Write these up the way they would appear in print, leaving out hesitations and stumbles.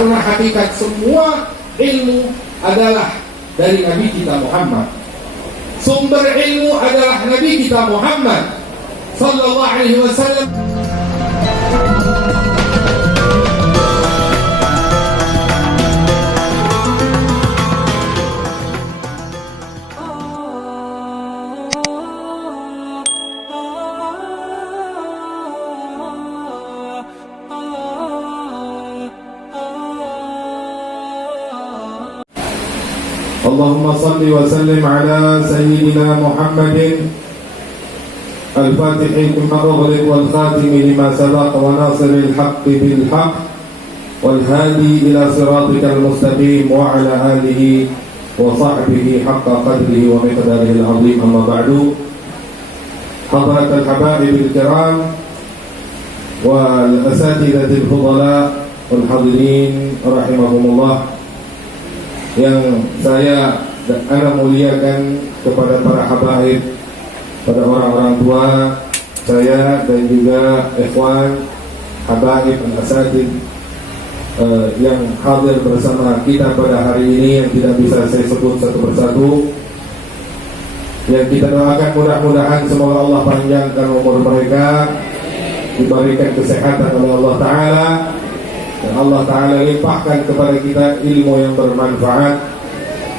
Karena hakikat semua ilmu adalah dari Nabi kita Muhammad. Sumber ilmu adalah Nabi kita Muhammad sallallahu alaihi wasallam. اللهم صل وسلم على سيدنا محمد الفاتح لما أغلق والخاتم لما سبق وناصر الحق بالحق والهادي إلى صراطك المستقيم وعلى آله وصحبه حق قدره ومقداره العظيم. أما بعد، حضرة الحبائب الكرام والأساتذة الفضلاء والحاضرين رحمهم الله, yang saya dan ana muliakan kepada para habaib, pada orang-orang tua saya dan juga ikhwan habaib al-asatid yang hadir bersama kita pada hari ini, yang tidak bisa saya sebut satu persatu, yang kita doakan mudah-mudahan semoga Allah panjangkan umur mereka, diberikan kesehatan oleh Allah Ta'ala, dan Allah Ta'ala limpahkan kepada kita ilmu yang bermanfaat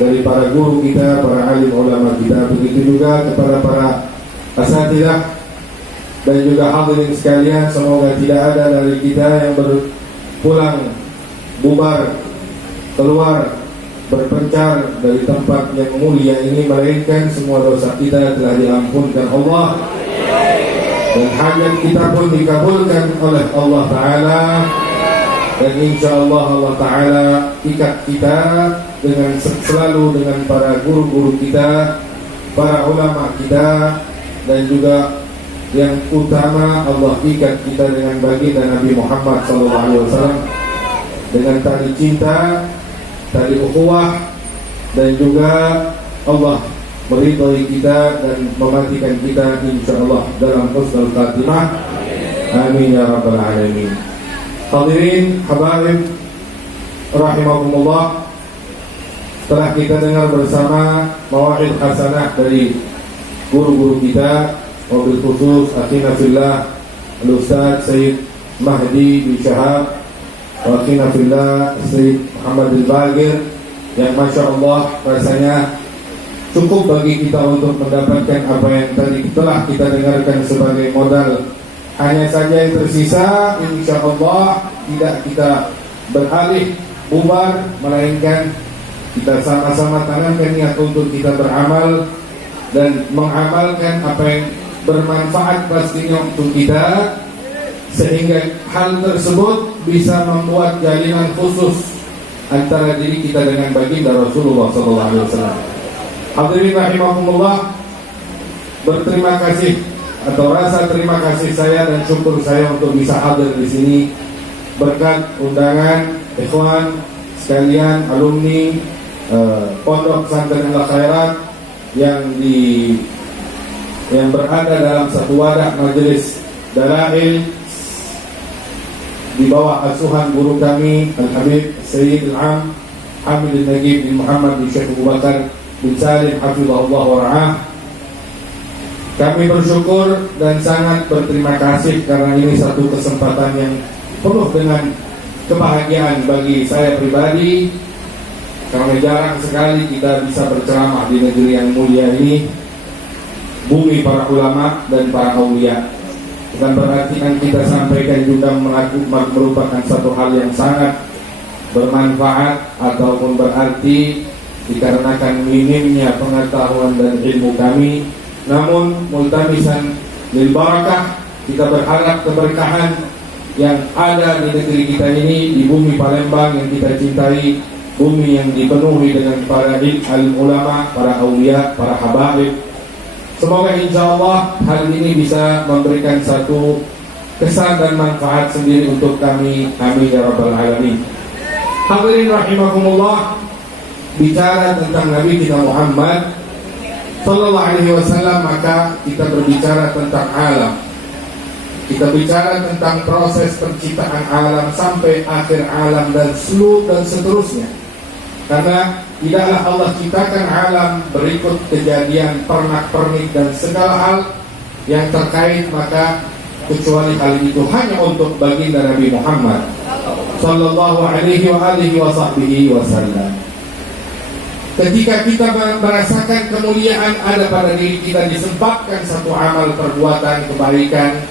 dari para guru kita, para alim ulama kita. Begitu juga kepada para asatidah dan juga hadirin sekalian, semoga tidak ada dari kita yang berpulang bubar keluar berpencar dari tempat yang mulia ini, melainkan semua dosa kita telah diampunkan Allah dan hajat kita pun dikabulkan oleh Allah Ta'ala. Dan insyaAllah Allah Ta'ala ikat kita dengan selalu dengan para guru-guru kita, para ulama kita, dan juga yang utama Allah ikat kita dengan baginda Nabi Muhammad SAW dengan tali cinta, tali ukhuwah, dan juga Allah meridhai kita dan mematikan kita insyaAllah dalam husnul khatimah. Amin ya rabbal alamin. Hadirin habaib rahimahumullah, telah kita dengar bersama mawa'id hasanah dari guru-guru kita, wabil khusus akhina fillah al-Ustaz Sayyid Mahdi bin Syahab wa akhina fillah Sayyid Muhammad al-Bagir, yang Masya Allah rasanya cukup bagi kita untuk mendapatkan apa yang tadi telah kita dengarkan sebagai modal. Hanya saja yang tersisa insya Allah tidak kita beralih bubar, melainkan kita sama-sama tanamkan niat untuk kita beramal dan mengamalkan apa yang bermanfaat pastinya untuk kita, sehingga hal tersebut bisa membuat jalinan khusus antara diri kita dengan baginda Rasulullah SAW. Hadirin rahimakumullah, berterima kasih atau rasa terima kasih saya dan syukur saya untuk bisa hadir di sini berkat undangan ikhwan sekalian, alumni Pondok Pesantren Al Khairat yang berada dalam satu wadah majelis dalail di bawah asuhan guru kami Al-Habib Sayyid Al-Am Hamid Al-Najib bin Muhammad bin Syekh Abu Bakar bin Salim hafizahullah wa ra'ah. Kami bersyukur dan sangat berterima kasih karena ini satu kesempatan yang penuh dengan kebahagiaan bagi saya pribadi, karena jarang sekali kita bisa berceramah di negeri yang mulia ini, bumi para ulama dan para aulia. Bukan berarti kan kita sampaikan juga merupakan satu hal yang sangat bermanfaat ataupun berarti dikarenakan minimnya pengetahuan dan ilmu kami. Namun multamisan lil barakah, kita berharap keberkahan yang ada di negeri kita ini, di bumi Palembang yang kita cintai, bumi yang dipenuhi dengan para alim ulama, para aulia, para habaib. Semoga insyaAllah hal ini bisa memberikan satu kesan dan manfaat sendiri untuk kami. Amin ya rabbal alamin. Hadirin rahimakumullah, bicara tentang Nabi kita Muhammad Sallallahu alaihi wasallam, maka kita berbicara tentang alam. Kita bicara tentang proses penciptaan alam sampai akhir alam dan seterusnya. Karena tidaklah Allah ciptakan alam berikut kejadian pernak-pernik dan segala hal yang terkait, maka kecuali hal itu hanya untuk baginda Nabi Muhammad sallallahu alaihi wasallam. Ketika kita merasakan kemuliaan ada pada diri kita disebabkan satu amal perbuatan kebaikan,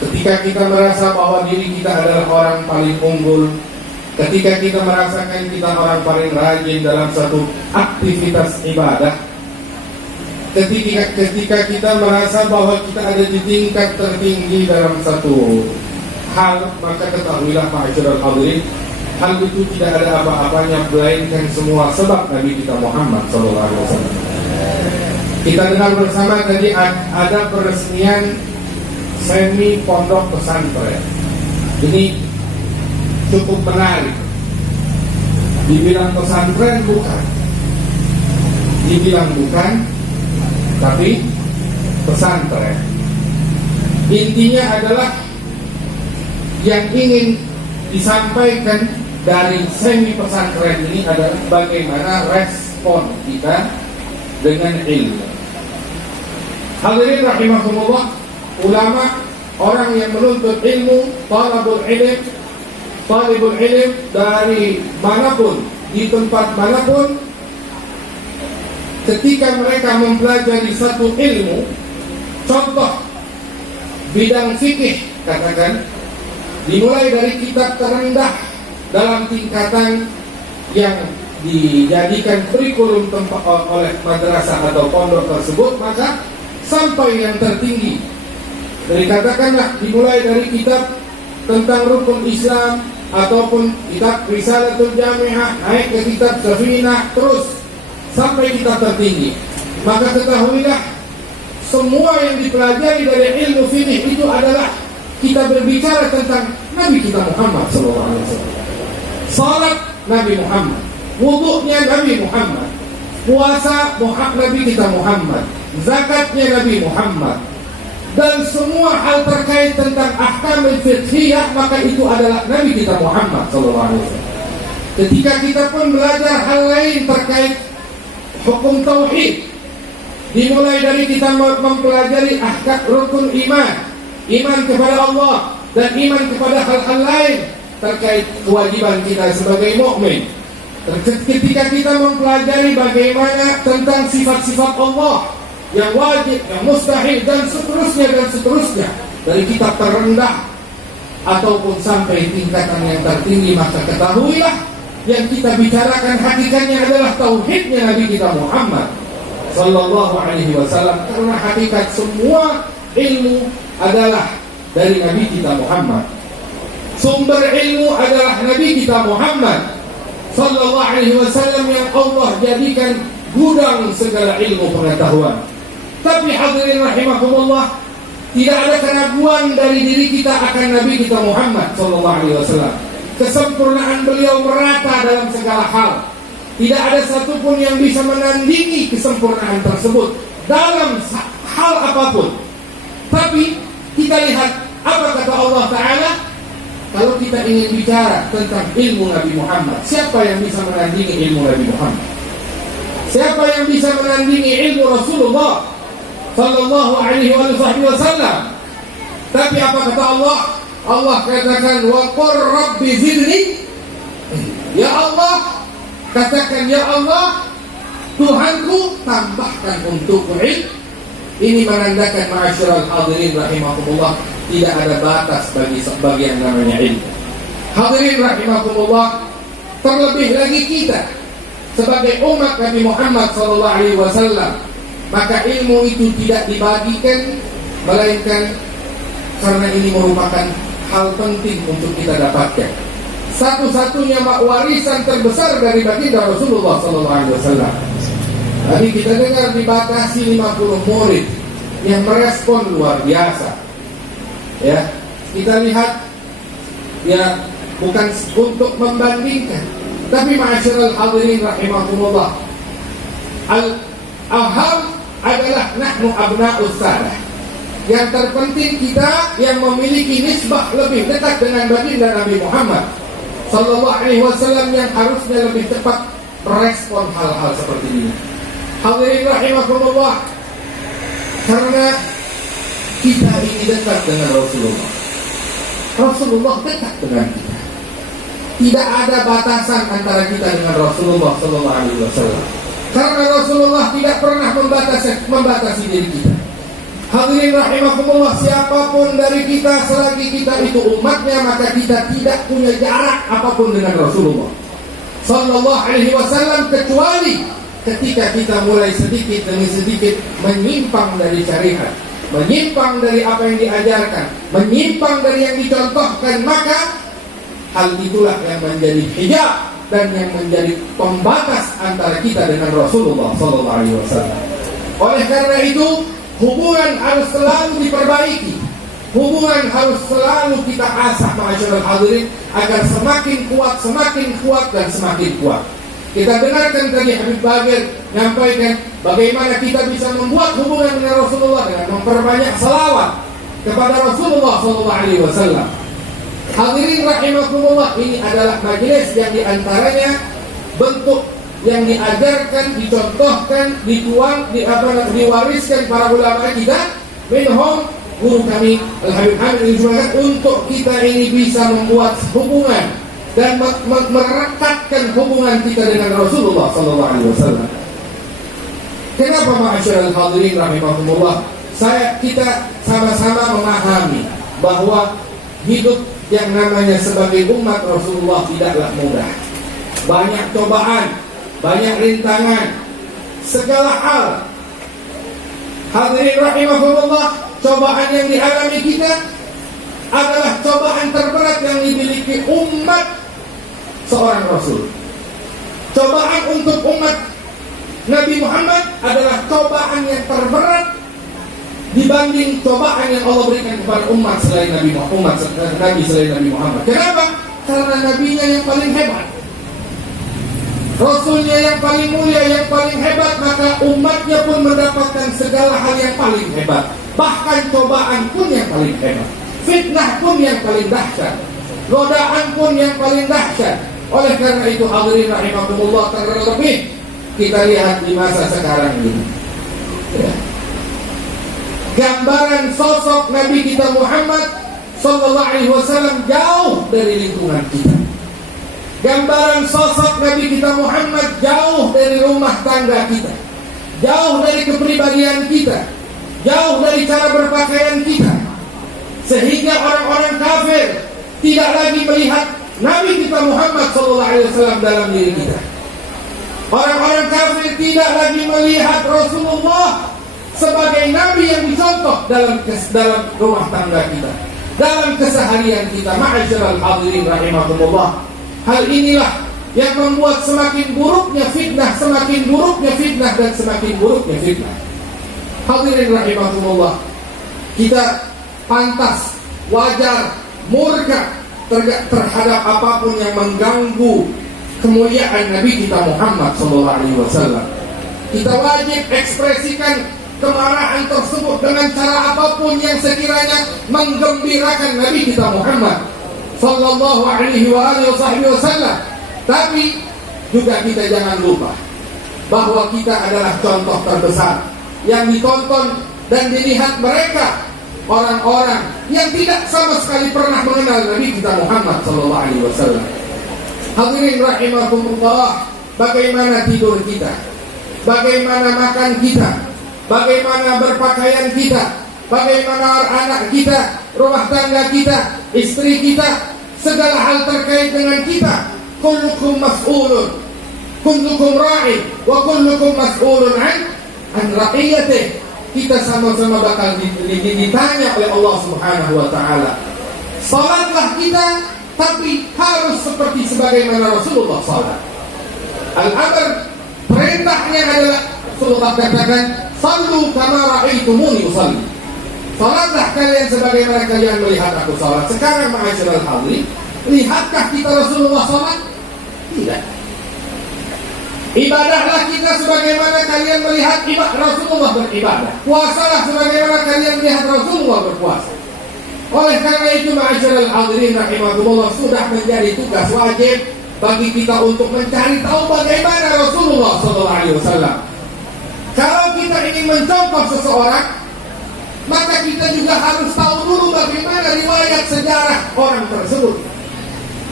ketika kita merasa bahwa diri kita adalah orang paling unggul, ketika kita merasakan kita orang paling rajin dalam satu aktivitas ibadah, ketika kita merasa bahwa kita ada di tingkat tertinggi dalam satu hal, maka ketahuilah ma'asyiral hadirin, hal itu tidak ada apa-apanya melainkan semua sebab Nabi kita Muhammad SAW. Kita dengar bersama tadi ada peresmian semi pondok pesantren. Ini cukup menarik. Dibilang pesantren bukan, tapi pesantren. Intinya adalah yang ingin disampaikan dari semi pesantren ini adalah bagaimana respon kita dengan ilmu. Hadirin rahimakumullah, ulama, orang yang menuntut ilmu, talibul ilm dari manapun, di tempat manapun, ketika mereka mempelajari satu ilmu, contoh bidang fikih katakan, dimulai dari kitab terendah dalam tingkatan yang dijadikan kurikulum oleh madrasah atau pondok tersebut, maka sampai yang tertinggi. Jadi katakanlah dimulai dari kitab tentang rukun Islam ataupun kitab Risalatul Jami'ah, naik ke kitab Safinah, terus sampai kitab tertinggi. Maka ketahuilah semua yang dipelajari dari ilmu fikih itu adalah kita berbicara tentang Nabi kita Muhammad SAW. Salat Nabi Muhammad, wudu'nya Nabi Muhammad, puasa Nabi kita Muhammad, zakatnya Nabi Muhammad, dan semua hal terkait tentang ahkam fiqhiyah, maka itu adalah Nabi kita Muhammad SAW. Ketika kita pun belajar hal lain terkait hukum tauhid, dimulai dari kita mempelajari ahkam rukun iman kepada Allah dan iman kepada hal-hal lain terkait kewajiban kita sebagai mukmin. Ketika kita mempelajari bagaimana tentang sifat-sifat Allah yang wajib, yang mustahil, dan seterusnya dari kitab terendah ataupun sampai tingkatan yang tertinggi, maka ketahuilah yang kita bicarakan hakikatnya adalah tauhidnya Nabi kita Muhammad sallallahu alaihi wasallam, karena hakikat semua ilmu adalah dari Nabi kita Muhammad. Sumber ilmu adalah Nabi kita Muhammad sallallahu alaihi wasallam yang Allah jadikan gudang segala ilmu pengetahuan. Tapi hadirin rahimakumullah, tidak ada keraguan dari diri kita akan Nabi kita Muhammad sallallahu alaihi wasallam. Kesempurnaan beliau merata dalam segala hal. Tidak ada satupun yang bisa menandingi kesempurnaan tersebut dalam hal apapun. Tapi kita lihat apa kata Allah Ta'ala. Kalau kita ingin bicara tentang ilmu Nabi Muhammad, siapa yang bisa menandingi ilmu Nabi Muhammad? Siapa yang bisa menandingi ilmu Rasulullah sallallahu alaihi wasallam? Tapi apa kata Allah? Allah katakan, wa qur rabbi zidni. Ya Allah, katakan, ya Allah, Tuhanku, tambahkan untukku ilmu. Ini menandakan ma'asyiral hadirin rahimakumullah, tidak ada batas bagi yang namanya ilmu. Hadirin rahimakumullah, terlebih lagi kita sebagai umat Nabi Muhammad SAW, maka ilmu itu tidak dibagikan, melainkan karena ini merupakan hal penting untuk kita dapatkan. Satu-satunya warisan terbesar dari baginda Rasulullah SAW. Tadi kita dengar dibatasi 50 murid yang merespon luar biasa. Ya, kita lihat, ya, bukan untuk membandingkan, tapi ma'asyiral hadirin rahimakumullah, al-aham adalah nahnu abna'us salah. Yang terpenting kita yang memiliki nisbah lebih dekat dengan baginda Nabi Muhammad Sallallahu Alaihi Wasallam yang harusnya lebih cepat merespon hal-hal seperti ini. Hadirin rahimakumullah, karena kita ini dekat dengan Rasulullah. Rasulullah dekat dengan kita. Tidak ada batasan antara kita dengan Rasulullah Sallallahu Alaihi Wasallam. Karena Rasulullah tidak pernah membatasi diri kita. Hadirin rahimakumullah, siapapun dari kita selagi kita itu umatnya, maka kita tidak punya jarak apapun dengan Rasulullah Sallallahu Alaihi Wasallam, kecuali ketika kita mulai sedikit demi sedikit menyimpang dari syariat, menyimpang dari apa yang diajarkan, menyimpang dari yang dicontohkan, maka hal itulah yang menjadi hijab dan yang menjadi pembatas antara kita dengan Rasulullah Sallallahu Alaihi Wasallam. Oleh karena itu, hubungan harus selalu diperbaiki. Hubungan harus selalu kita asah, ma'asyiral hadirin, agar semakin kuat, dan semakin kuat. Kita dengarkan tadi Habib Bagir menyampaikan bagaimana kita bisa membuat hubungan dengan Rasulullah dengan memperbanyak salawat kepada Rasulullah Sallallahu Alaihi Wasallam. Hadirin rahimakumullah, ini adalah majelis yang diantaranya bentuk yang diajarkan, dicontohkan, diwariskan para ulama kita, minhum guru kami Al-Habib Hamid untuk kita ini bisa membuat hubungan dan merekatkan hubungan kita dengan Rasulullah Sallallahu Alaihi Wasallam. Kenapa ma'asyiral hadirin rahimakumullah? Kita sama-sama memahami bahwa hidup yang namanya sebagai umat Rasulullah tidaklah mudah. Banyak cobaan, banyak rintangan, segala hal. Hadirin rahimahumullah, cobaan yang dialami kita adalah cobaan terberat yang dimiliki umat seorang Rasul. Cobaan untuk umat Nabi Muhammad adalah cobaan yang terberat dibanding cobaan yang Allah berikan kepada umat selain Nabi selain Nabi Muhammad. Kenapa? Karena nabinya yang paling hebat, Rasulnya yang paling mulia, yang paling hebat, maka umatnya pun mendapatkan segala hal yang paling hebat. Bahkan cobaan pun yang paling hebat, fitnah pun yang paling dahsyat, godaan pun yang paling dahsyat. Oleh karena itu hadirin rahimakumullah, terlebih kita lihat di masa sekarang ini, ya, gambaran sosok Nabi kita Muhammad Sallallahu Alaihi Wasallam jauh dari lingkungan kita. Gambaran sosok Nabi kita Muhammad jauh dari rumah tangga kita, jauh dari kepribadian kita, jauh dari cara berpakaian kita, sehingga orang-orang kafir tidak lagi melihat Nabi kita Muhammad Sallallahu Alaihi Wasallam dalam diri kita. Orang-orang kafir tidak lagi melihat Rasulullah sebagai Nabi yang dicontoh dalam rumah tangga kita, dalam keseharian kita. Ma'asyiral hadirin rahimakumullah, hal inilah yang membuat semakin buruknya fitnah, semakin buruknya fitnah, dan semakin buruknya fitnah. Hadirin rahimakumullah, kita pantas, wajar, murka terhadap apapun yang mengganggu kemuliaan Nabi kita Muhammad SAW. Kita wajib ekspresikan kemarahan tersebut dengan cara apapun yang sekiranya menggembirakan Nabi kita Muhammad Sallallahu Alaihi Wasallam. Tapi juga kita jangan lupa bahwa kita adalah contoh terbesar yang ditonton dan dilihat mereka, orang-orang yang tidak sama sekali pernah mengenal Nabi kita Muhammad Sallallahu Alaihi Wasallam. Hadirin rahimakumullah, bagaimana tidur kita, bagaimana makan kita, bagaimana berpakaian kita, bagaimana anak kita, rumah tangga kita, istri kita, segala hal terkait dengan kita. Kullukum mas'ulun, kullukum ra'in, wa kullukum mas'ulun an ra'iyatih. Kita sama-sama bakal ditanya oleh Allah Subhanahu wa ta'ala. Salatlah kita, tapi harus seperti sebagaimana Rasulullah salat. Al-amr, perintahnya adalah Rasulullah katakan, sallu kama ra'aitumuni usalli. Salatlah kalian sebagaimana kalian melihat aku salat. Sekarang ma'asyiral hadirin, lihatkah kita Rasulullah salat? Tidak. Ibadahlah kita sebagaimana kalian melihat Rasulullah beribadah. Puasalah sebagaimana kalian melihat Rasulullah berpuasa. Oleh karena itu, ma'asyiral hadirin rahimakumullah, sudah menjadi tugas wajib bagi kita untuk mencari tahu bagaimana Rasulullah SAW. Kalau kita ingin mencontoh seseorang, maka kita juga harus tahu dulu bagaimana riwayat sejarah orang tersebut.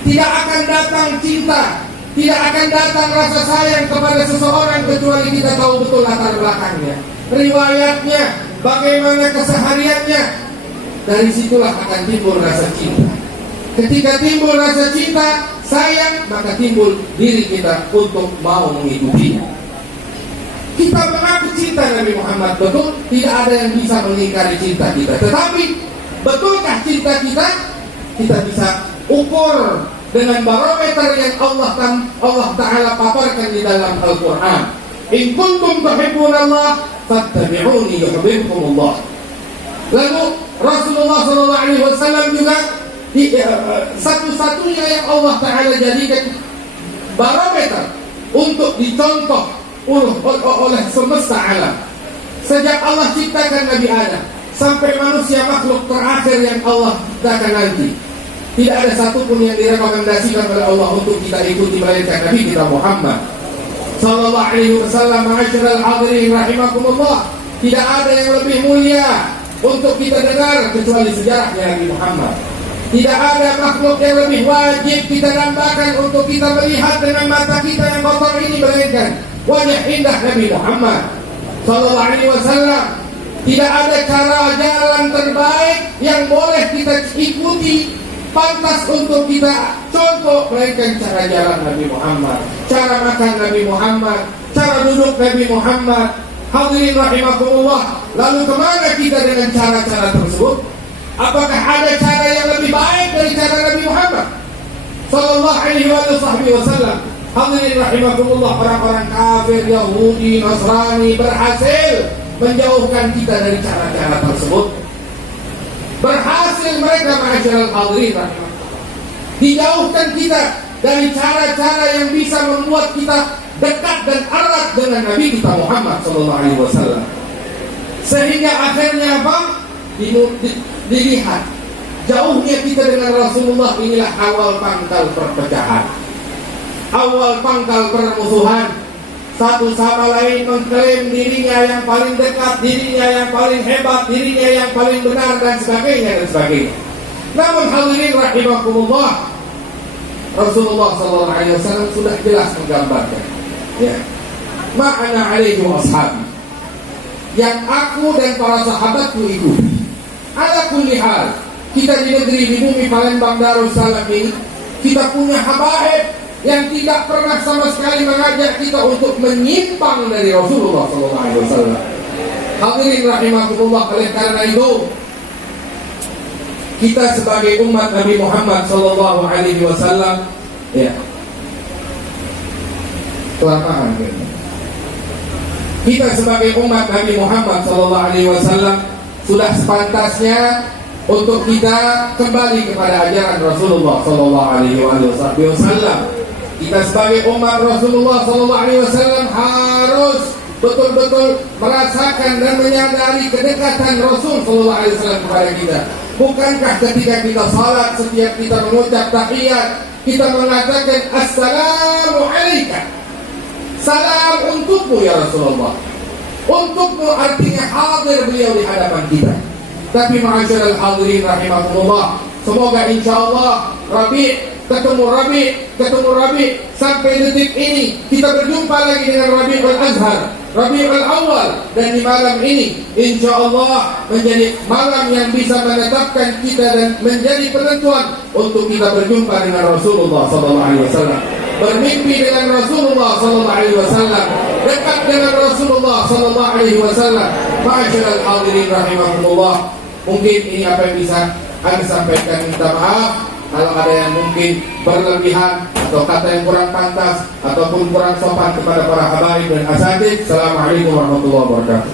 Tidak akan datang cinta, tidak akan datang rasa sayang kepada seseorang kecuali kita tahu betul latar belakangnya, riwayatnya, bagaimana kesehariannya. Dari situlah akan timbul rasa cinta. Ketika timbul rasa cinta, sayang, maka timbul diri kita untuk mau mengikutinya. Kita mengaku cinta Nabi Muhammad, betul, tidak ada yang bisa mengingkari cinta kita. Tetapi betulkah cinta kita? Kita bisa ukur dengan barometer yang Allah Ta'ala paparkan di dalam Al-Quran. In kuntum tuhibbunallah fattabi'uni yuhibbukumullah. Lalu Rasulullah SAW juga satu-satunya yang Allah Ta'ala jadikan barometer untuk dicontoh oleh semesta alam. Sejak Allah ciptakan Nabi Adam sampai manusia makhluk terakhir yang Allah ciptakan nanti, tidak ada satupun yang direkomendasikan oleh Allah untuk kita ikuti melainkan Nabi kita Muhammad sallallahu alaihi wasallam. Ma'asyiral hadirin rahimakumullah, tidak ada yang lebih mulia untuk kita dengar kecuali sejarahnya Nabi Muhammad. Tidak ada makhluk yang lebih wajib kita dambakan untuk kita melihat dengan mata kita yang kotor ini melainkan wajah indah Nabi Muhammad sallallahu alaihi wasallam. Tidak ada cara jalan terbaik yang boleh kita ikuti, pantas untuk kita contoh melainkan cara jalan Nabi Muhammad, cara makan Nabi Muhammad, cara duduk Nabi Muhammad. Hadirin rahimakumullah, lalu kemana kita dengan cara-cara tersebut? Apakah ada cara yang lebih baik dari cara Nabi Muhammad sallallahu alaihi wasallam? Hadirin rahimakumullah, orang-orang kafir, Yahudi, Nasrani berhasil menjauhkan kita dari cara-cara tersebut. Berhasil mereka, ma'asyiral hadirin rahimakumullah, dijauhkan kita dari cara-cara yang bisa membuat kita dekat dan erat dengan Nabi kita Muhammad sallallahu alaihi wasallam. Sehingga akhirnya apa? Dilihat jauhnya kita dengan Rasulullah, inilah awal pangkal perpecahan, awal pangkal permusuhan. Satu sama lain mengklaim dirinya yang paling dekat, dirinya yang paling hebat, dirinya yang paling benar, dan sebagainya dan sebagainya. Namun hadirin rahimakumullah, Rasulullah sallallahu alaihi wasallam sudah jelas menggambarkan, ya, ma'ana alaihi wa ashabi, yang aku dan para sahabatku ikuti. Ala kulli hal, kita di negeri, di bumi Palembang Darussalam ini, kita punya habaib yang tidak pernah sama sekali mengajak kita untuk menyimpang dari Rasulullah sallallahu alaihi wasallam. Hadirin rahimakumullah, oleh karena itu kita sebagai umat Nabi Muhammad sallallahu alaihi wasallam, ya, kelaparan kita sebagai umat Nabi Muhammad sallallahu alaihi wasallam sudah sepantasnya untuk kita kembali kepada ajaran Rasulullah sallallahu alaihi wasallam. Kita sebagai umat Rasulullah sallallahu alaihi wasallam harus betul-betul merasakan dan menyadari kedekatan Rasul sallallahu alaihi wasallam kepada kita. Bukankah ketika kita salat, setiap kita mengucap tahiyat, kita mengatakan assalamu alayka, salam untukmu ya Rasulullah. Untukmu artinya hadir beliau di hadapan kita. Tapi ma'asyiral hadirin rahimakumullah, semoga insyaallah Rabi' ketemu Rabi' sampai detik ini kita berjumpa lagi dengan Rabi'ul Azhar, Rabi'ul Awal, dan di malam ini insyaallah menjadi malam yang bisa menetapkan kita dan menjadi penentuan untuk kita berjumpa dengan Rasulullah sallallahu alaihi wasallam, bermimpi dengan Rasulullah sallallahu alaihi wasallam, dekat dengan Rasulullah sallallahu alaihi wasallam. Ma'asyiral hadirin rahimakumullah, mungkin ini apa yang bisa Anda sampaikan. Minta maaf kalau ada yang mungkin berlebihan atau kata yang kurang pantas ataupun kurang sopan kepada para habaib dan asatidz. Assalamualaikum warahmatullahi wabarakatuh.